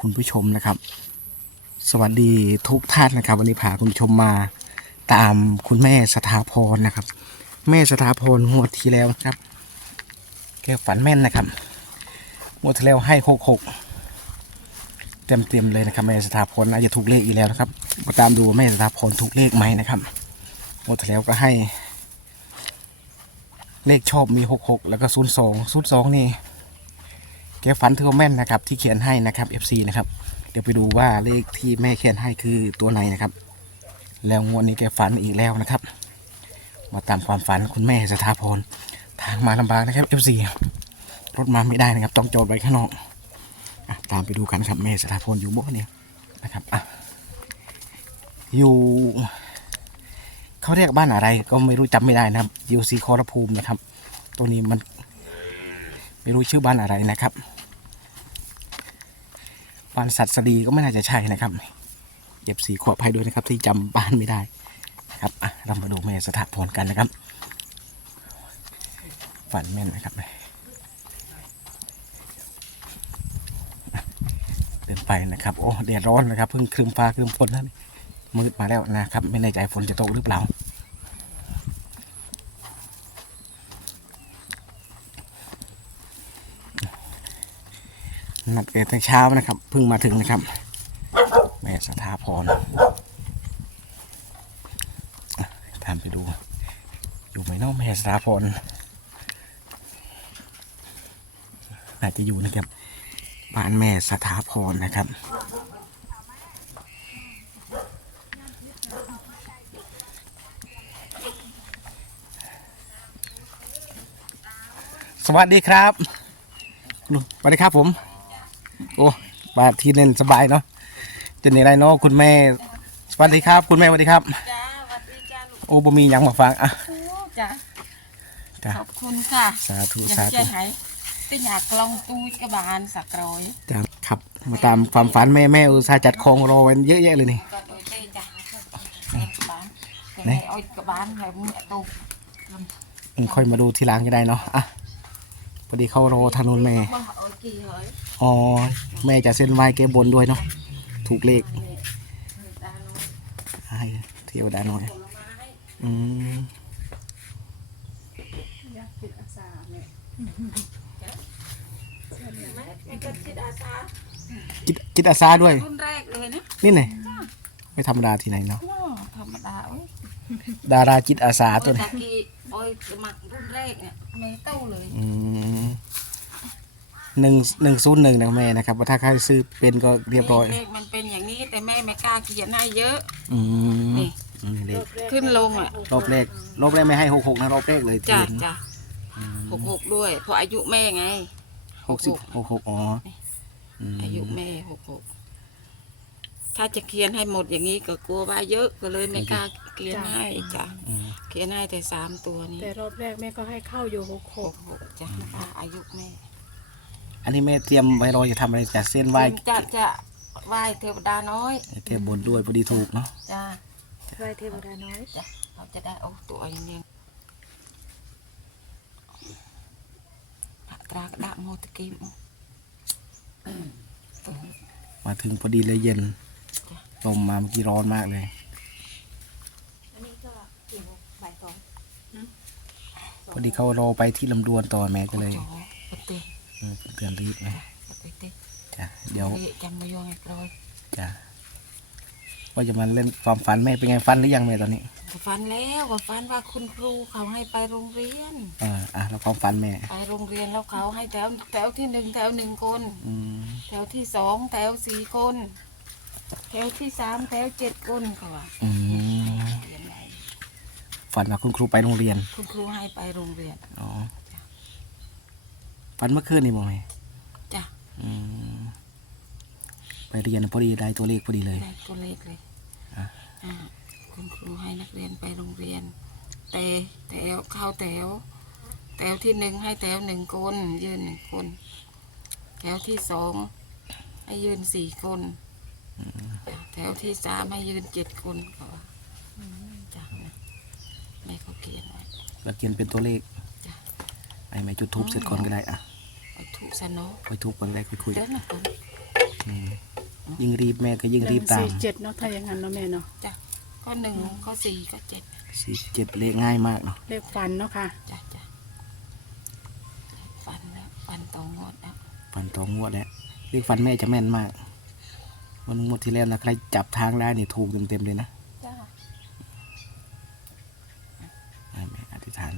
คุณผู้ชมนะครับ สวัสดีทุกท่านนะครับ วันนี้พาคุณผู้ชมมาตามคุณแม่สถาพรนะครับ แม่สถาพรงวดที่แล้วนะครับแกฝันแม่นนะครับงวดที่แล้วให้หกหกเต็มเต็มเลยนะครับแม่สถาพรอาจจะถูกเลขอีกแล้วนะครับมาตามดูแม่สถาพรถูกเลขไหมนะครับงวดที่แล้วก็ให้ เลขชอบมีหกหกแล้วก็ศูนย์สองศูนย์สองนี่ กฝันถือว่าแม่นนะครับที่เขียนให้นะครับ FC นะครับเดี๋ยวไปดูว่าเลขที่แม่เขียนให้คือตัวไหนนะครับ แล้วงวดนี้แกฝันอีกแล้วนะครับ มาตามความฝันคุณแม่สถาพรทางมาลำบากนะครับ FC รถมาไม่ได้นะครับ ต้องจอดไว้ข้างนอกตามไปดูกันครับแม่สถาพรอยู่บ่เนี่ยนะครับอะอยู่เขาเรียกบ้านอะไร ก็ไม่รู้จำไม่ได้นะครับอยู่สีคอรภูมินะครับ ตัวนี้มันไม่รู้ชื่อบ้านอะไรนะครับ บานสัตว์สดีก็ไม่น่าจะใช่นะครับเย็บสีขวบให้ด้วยนะครับ ที่จำบ้านไม่ได้นะครับอะเรามาดูแม่สถาพรกันนะครับ ฝันแม่นนะครับอะเดินไปนะครับ โอ้แดดร้อนนะครับเพิ่งครึมฟ้าครึมฝนนั่นมืดมาแล้วนะครับ ไม่แน่ใจฝนจะตกหรือเปล่า นัดเกิดตั้งเช้านะครับเพิ่งมาถึงนะครับ แม่สถาพรอะตามไปดู อยู่ไหมน้องแม่สถาพรอาจจะอยู่นะครับบ้านแม่สถาพรนะครับสวัสดีครับสวัสดีครับผม โอ้บาทที่เล่นสบายเนาะจะนี่ไรเนาะคุณแม่สวัสดีครับ คุณแม่สวัสดีครับ จ้าสวัสดีจ้าลูกโอ้บ่มีหยังมาฟังอะจ้าจ้ะขอบคุณค่ะสาธุอยาสากธุจะหายติอยากลองตูกระบาลสักร้อยจ้ะครับมาตามความฝันแม่แม่อุตส่าห์จัดของรอไว้เยอะแยะเลยนี่ ก็โดยเต้จ้าเซ็นกระบาลแต่ไม่เอากระบาลแบบนี้ตูอืมค่อยมาดูทีหลังก็ได้เนาะอะ พอดีเข้ารอทางนู้นแม่มาเอากี่เฮ้ยอ๋อ แม่จะเส้นไหว้แก้บนด้วยเนาะ ถูกเลขตาโน้ให้เที่ยวดาหน่อย อืมไม่ก็จิตอาสาจิตจิตอาสาด้วย รุ่นแรกเลยนะนี่ไงไม่ธรรมดาที่ไหนเนาะโอ้ธรรมดาเว้ยดาราจิตอาสาตัวโอ้ยนี้ ตะกี้โอ้ยสมัคร รุ่นแรกเนี่ยไม่เต้าเลยอืมหนึ่งหนึ่งศูนย์หนึ่งนะแม่นะครับว่าถ้าใครซื้อเป็นก็เรียบร้อย เลขมันเป็นอย่างนี้แต่แม่ไม่กล้าเขียนให้เยอะอืมนี่อืมเลขขึ้นลงอะรอบแรกรอบแรกไม่ให้หกหกนะรอบแรกเลยจ้ะเห็นจ้ะหกหกด้วยเพราะอายุแม่ไงหกสิบหกหกอ๋ออืมอายุแม่หกหก ถ้าจะเขียนให้หมดอย่างนี้ก็กลัวว่าเยอะก็เลยไม่กล้าเขียนให้จ้ะอืมเขียนให้แต่สามตัวนี้แต่รอบแรกแม่ก็ให้เข้าอยู่หกหหกกหกจ้ะอ่าอายุแม่อันนี้แม่เตรียมไว้รอจะทำอะไรจะเส้นไหว้จะจะไหว้เทวดาน้อยแก้บนด้วยพอดีถูกเนาะจ้ะไหวเทวดาน้อย จ้ะเราจะได้เอาตัวอย่างนี้ตรากระดาษโมตะกิม มาถึงพอดีเลยเย็น ลมมาเมื่อกี้ร้อนมากเลย อันนี้ก็กี่โมงบ่ายสองพอดีเขารอไปที่ลำดวนต่อแม่ก็เลยโอ้โหปฏิเออเตือนรีบนะปฏิจ้ะเดี๋ยวเดี๋ยวจำมาโยงอีกเลยจ้ะว่าจะมาเล่นความฝันแม่เป็นไงฝันหรือยังแม่ตอนนี้ก็ฝันแล้วก็ฝันว่าคุณครูเขาให้ไปโรงเรียนอ่าอะแล้วความฝันแม่ ไปโรงเรียนแล้วเขาให้แถวแถวที่หนึ่งแถวหนึ่งคน อืมแถวที่สองแถวสี่คน แถวที่สามแถวเจ็ดคนเขาว่าอืมเรียนไหนฝันว่าคุณครูไปโรงเรียนคุณครูให้ไปโรงเรียนอ๋อฝันเมื่อคืนนี่บอกไหมจ้ะอืมไปเรียนพอดีได้ตัวเลขพอดีเลย ได้ตัวเลขเลยอะ อ่าคุณครูให้นักเรียนไปโรงเรียน แต่แถวเข้าแถวแถวที่หนึ่งให้แถวหนึ่งคนยืนหนึ่งคน แถวที่สองให้ยืนสี่คนจ้ะ แถวที่สามให้ยืนเจ็ดคนเขาว่าจ้ะแม่เขาเขียนไว้แล้วเขียนเป็นตัวเลขจ้ะไอ้แม่จุดทูบเสร็จก่อนก็ได้อะเอาถูกสนอไปทูบก่อนก็ได้คุยคุยเดินมาก่อนอืมยิ่งรีบแม่ก็ยิ่งรีบตามสี่เจ็ดเนาะถ้าอย่างนั้นเนาะแม่เนาะจ้ะก็หนึ่งก็สี่ก็เจ็ดสี่เจ็ดเลขง่ายมากเนาะเลขฟันเนาะค่ะจ้ะจ้ะฟันแล้วฟันตรงงวดแล้วฟันตรงงวดแล้วเลขฟันแม่จะแม่นมาก วันงวดที่แล้วนะใครจับทางได้นี่ถูกเต็มๆเลยนะจ้าอ่าแม่อธิษฐาน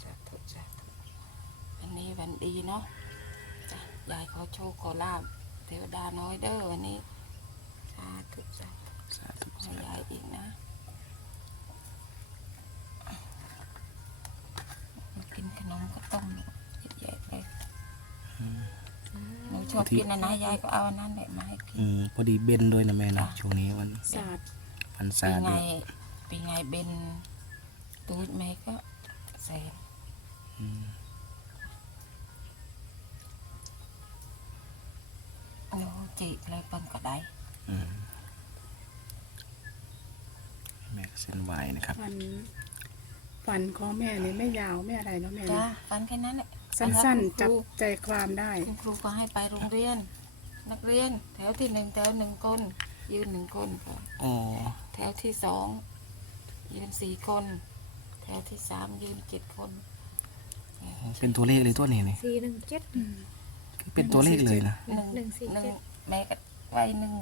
สาธุสาธุวันนี้วันดีเนาะ ยายขอโชคขอลาบเทวดาน้อยเด้อวันนี้สาธุสาธุสาธุให้ยายอีกนะมากินขนมก็ต้มเยอะแยะเลยหนูชอบกินอันไหนยายก็เอาอันนั้นแหละมาให้กินอืมพอดีเบนด้วยนะแม่นะช่วงนี้วันศาสตร์พันปีษาไงด้วยปีไงเบนตูดแม่ก็แสนอืม จีบเลยเปันก็ได้อืมแม่ก็เส้นไหวนะครับฟันฟันของแม่นี่ไม่ยาวไม่อะไรเนาะแม่จ้าเนาะฟันแค่นั้นแหละสั้นๆ จับคุณครูใจความได้ คุณครูก็ให้ไปโรงเรียน นักเรียน แถวที่หนึ่งแถวหนึ่งคน ยืนหนึ่งคนก่อนอ๋อ แถวที่สองยืนสี่คน แถวที่สามยืนเจ็ดคนเป็นตัวเลขเลยตัวนี้นี่ สี่หนึ่งเจ็ดคือเป็นตัวเลขเลยนะ หนึ่งหนึ่งสี่หนึ่งเจ็ด แม่ก็ไว้หนึ่ง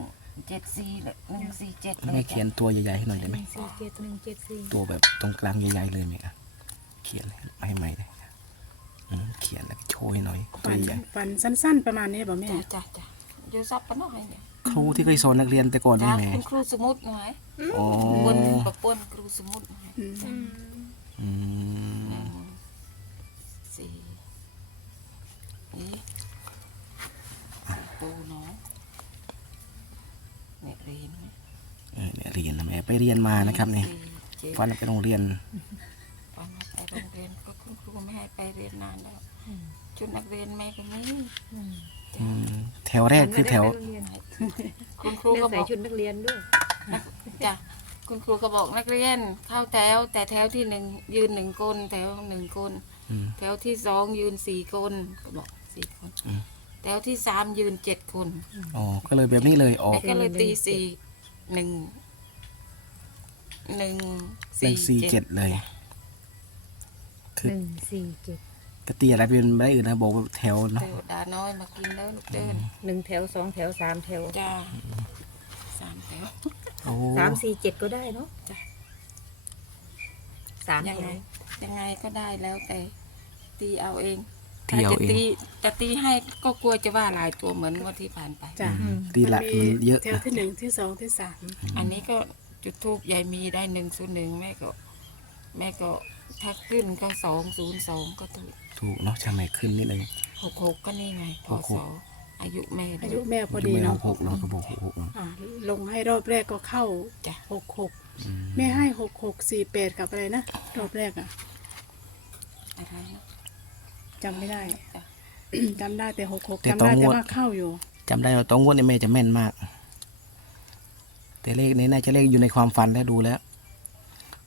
เจ็ดสี่เลยหนึ่งสี่เจ็ดเลยแม่เขียนตัวใหญ่ๆให้หน่อยได้ไหมสี่เจ็ดหนึ่งเจ็ดสี่ตัวแบบตรงกลางใหญ่ๆเลยไหมครับเขียนเลยให้ใหม่เลยอืมเขียนแล้วก็โชว์ให้หน่อยตัฟัวนใหญ่ฟันสั้น ๆ ประมาณนี้บ่แม่จ้าจ้าจ้าเดี๋ยวซับปะหน่อยเนี่ยครูที่เคยสอนนักเรียนแต่ก่อนนี่จ้าแม่คุณครูสมุดหน่อยอ๋อ ปนปะปนครูสมุดหน่อย อืม เรียนมานะครับนี่สี่เจ็ดฟันไปโรงเรียนวันมาไปโรงเรียนก็คุณครูไม่ให้ไปเรียนนานแล้วชุดนักเรียนแม่ก็มีอืมอืมแถวแรกคือแถวไม่ได้ไปโรงเรียนคุณครูเลือก็กบใส่อกชุดนักเรียนด้วยจ้ะคุณครูก็บอกนักเรียนเข้าแถว แต่แถวที่หนึ่งยืนหนึ่งคนแถวหนึ่งคนอืมแถวที่สองยืนสี่คนก็บอกสี่คนอืมแถวที่สามยืนเจ็ดคนอ๋อก็เลยแบบนี้เลยออกแม่ก็เลยตีสี่หนึ่ง หนึ่งหนึ่งสี่เจ็ดเลย คือหนึ่งสี่เจ็ดกตีอะไรเป็นไม่ได้อื่นนะบอกว่าแถวเนาะเทวดาน้อยมากินแล้วลูกเดินหนึ่งแถวสองแถวสามแถวจ้าสามแถว โอ้สามสี่เจ็ดก็ได้เนาะจ้ะ สามยังแถไงวยังไงก็ได้แล้วแต่ ตีเอาเองเที่ยวจะเองตีจะตีให้ก็กลัวจะว่าหลายตัวเหมือนงวันที่ผ่านไป จ้ะอืมตีละมีมันเยอะแถวที่หนึ่งที่สองที่สามอันนี้ก็ จุดทูบยายมีได้หนึ่งศูนย์หนึ่งแม่ก็ แม่ก็ถ้าขึ้นก็สองศูนย์สองก็ถูกถูกเนาะใช่ไหมขึ้นนิดนึง หกหกก็นี่ไงพหอกหสกอายุแม่ด้ว อายุแม่พอดูดีไม่เอาเนาะหกเราก็บอกหกหกเนาะอ่าลงให้รอบแรกก็เข้าจ้ะ หกหกอืมแม่ให้หกหกสี่แปดกับอะไรนะ รอบแรกอะอะไรนะจำไม่ได้ จ้ะ จำได้แต่หกหกแต่จำต้องได้งแต่วด ว่าเข้าอยู่ จำได้ว่าต้องงวดนี่แม่จะแม่นมาก แต่เลขนี้น่าจะเลขอยู่ในความฝันแล้วดูแล้ว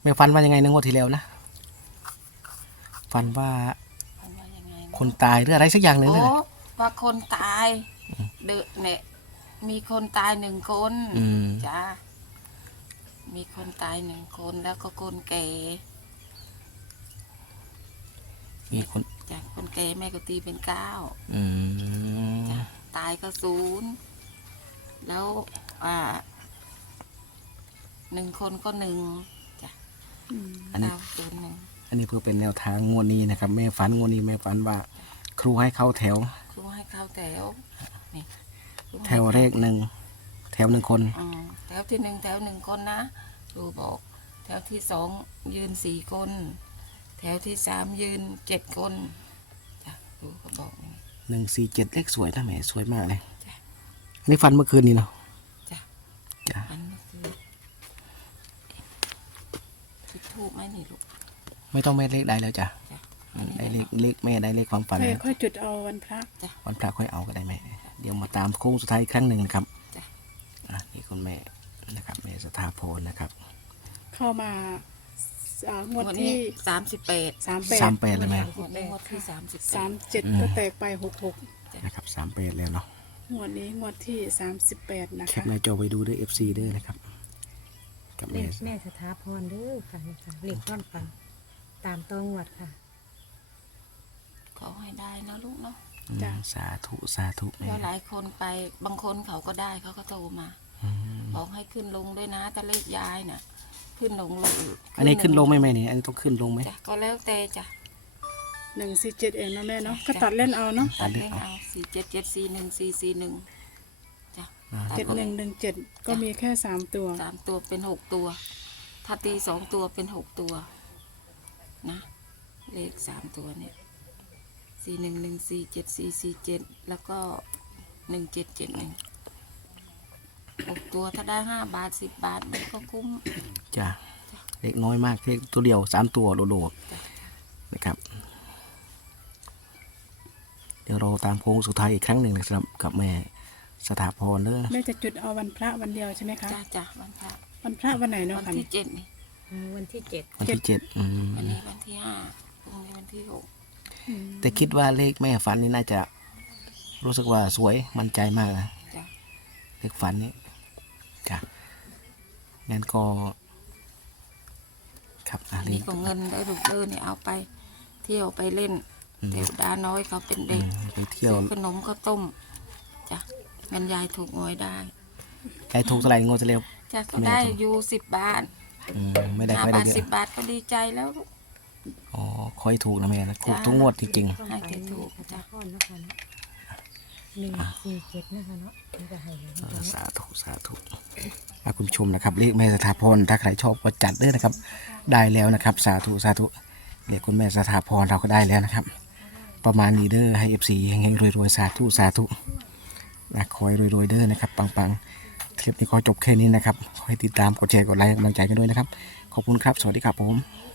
แม่ฝันว่ายังไงนะงวดที่แล้วนะ ฝันว่ามันว่ายังไงนะคนตายหรืออะไรสักอย่างหนึ่งโอ้นั่นแหละว่าคนตายเดอะเนี่ยมีคนตายหนึ่งคนอืมจ้ามีคนตายหนึ่งคนแล้วก็คนแก่มีคนจากคนแก่แม่ก็ตีเป็นเก้า อืมจ้ะตายก็ศูนย์แล้วอ่า หนึ่งคนก็หนึ่งจ้ะอันนี้ เก้าศูนย์หนึ่งอันนี้เพื่อเป็นแนวทางงวดนี้นะครับแม่ฝันงวดนี้แม่ฝันว่า ครูให้เข้าแถว ครูให้เข้าแถวนี่ครูให้แถวเลขหนึ่งแถวหนึ่งคน อืมแถวที่หนึ่งแถวหนึ่งคนนะครูบอก แถวที่สองยืนสี่คน แถวที่สามยืนเจ็ดคนจ้ะครูก็บอกอย่างนี้ หนึ่งสี่เจ็ดเลขสวยนะแหมสวยมากเลยจ้ะ อันนี่ฝันเมื่อคืนนี้เนาะจ้ะ จ้ะ อันนี้คือจุดทูบไหม นี่ลูก ไม่ต้องไม่เลขใดแล้วจ้ะจ้ะอืมได้เลขเลขแม่ได้เลขความฝันแม่นะค่อยจุดเอาวันพระ วันพระค่อยเอาก็ได้แม่เดี๋ยวมาตามโค้งสุดท้ายอีกครั้งหนึ่งนะครับจ้ะ อะนี่คุณแม่นะครับแม่สถาพรนะครับ เข้ามาอ่างวดวันที่นี้สามสิบแปดสามแปดสามแปดเลยแม่วันนี้งวดที่สามสิบสามเจ็ดก็แตกไปหกหกนะครับสามแปดแล้วเนาะงวดนี้งวดที่สามสิบแปดนะแคคะปหน้าจอไปดูด้วย FC ด้วยนะครับ กับเลแม่ขแม่สถาพรเด้อค่ะนะคะเลขความฝันตามตัวงวดค่ะ ขอให้ได้นะลูกเนาะอืมสาธุสาธุแม่เพราะหลายคนไปบางคนเขาก็ได้เขาก็โทรมาอืมบอกให้ขึ้นลงด้วยนะแต่เลขยายน่ะ ขึ้นลงลงอันนี้ขึ้นลงไหมแม่นี่อันนี้ต้องขึ้นลงไหม จ้ะก็แล้วแต่จ้ะ หนึ่งสี่เจ็ดเองเนาะแม่เนาะก็ตัดเล่นเอาเนาะตัดเลเล่ขนเอาเอาสี่เจ็ดเจ็ดสี่หนึ่งสี่สี่หนึ่งจ้ะอ่า เจ็ดหนึ่งหนึ่งเจ็ดก็มีแค่สามตัว สามตัวเป็นหกตัว ถ้าตีสองตัวเป็นหกตัว นะ เลขสามตัวเนี่ยสี่หนึ่งหนึ่งสี่เจ็ดสี่สี่เจ็ดแล้วก็หนึ่งเจ็ดเจ็ดหนึ่งหกตัวถ้าได้ห้าบาทสิบบาทมันก็คุ้มจ้ะเล็กน้อยมากเลขตัวเดียวสามตัวโดดๆนะครับ เดี๋ยวเราตามโค้งสุดท้ายอีกครั้งหนึ่งนะครับกับแม่ สถาพรเด้อแม่จะจุดเอาวันพระวันเดียวใช่ไหมคะ จ้าจ้าวันพระวันพระวันไหนเนาะวันคะที่เจ็ดนี่วันที่เจ็ดวันที่เจ็ดอืมวันนี้วันที่ห้าพรุ่งนี้วันที่หกแต่คิดว่าเลขแม่ฝันนี่น่าจะ รู้สึกว่าสวยมั่นใจมากนะ จ้ะเลขฝันนี่จ้ะงั้นก็ ครับอะอันเลนี้ขก็เงินได้ลูกเดินนี่เอาไป เที่ยวไปเล่นเทวดาน้อยเขาเป็นอืเด็กมไปเที่ยวซื้อขนมข้าวต้มจ้ะ เงินยายถูกหวยได้ใจถูกเท่าไหร่งวดจะเร็วจ้ะก็ได้อยู่สิบบาทอืมไม่ได้ห้าค่อยได้บาทเยสิอะบบาทก็ดีใจแล้วลูกอ๋อคอยถูกนะแม่นะถูกทุกงวดจริงให้แต่ถูกสถาจ้ะพรนะคะเนาะหนึ่งสี่เจ็ดนะคะเนาะนี่ก็ให้เลยๆนะเออคะสาธุสาธุอะคุณผู้ชมนะครับเลขแม่สถาพรถ้าใครชอบก็จัดเด้อนะครับ ได้แล้วนะครับ สาธุสาธุเลขคุณแม่สถาพรเราก็ได้แล้วนะครับ ประมาณนี้เด้อให้เอฟซีเฮงๆรวยๆสาธุสาธุ นะคอยรวยๆเด้อนะครับ ปังๆ คลิปนี้ขอจบแค่นี้นะครับ ขอให้ติดตามกดแชร์กดไลค์กำลังใจกันด้วยนะครับ ขอบคุณครับ สวัสดีครับผม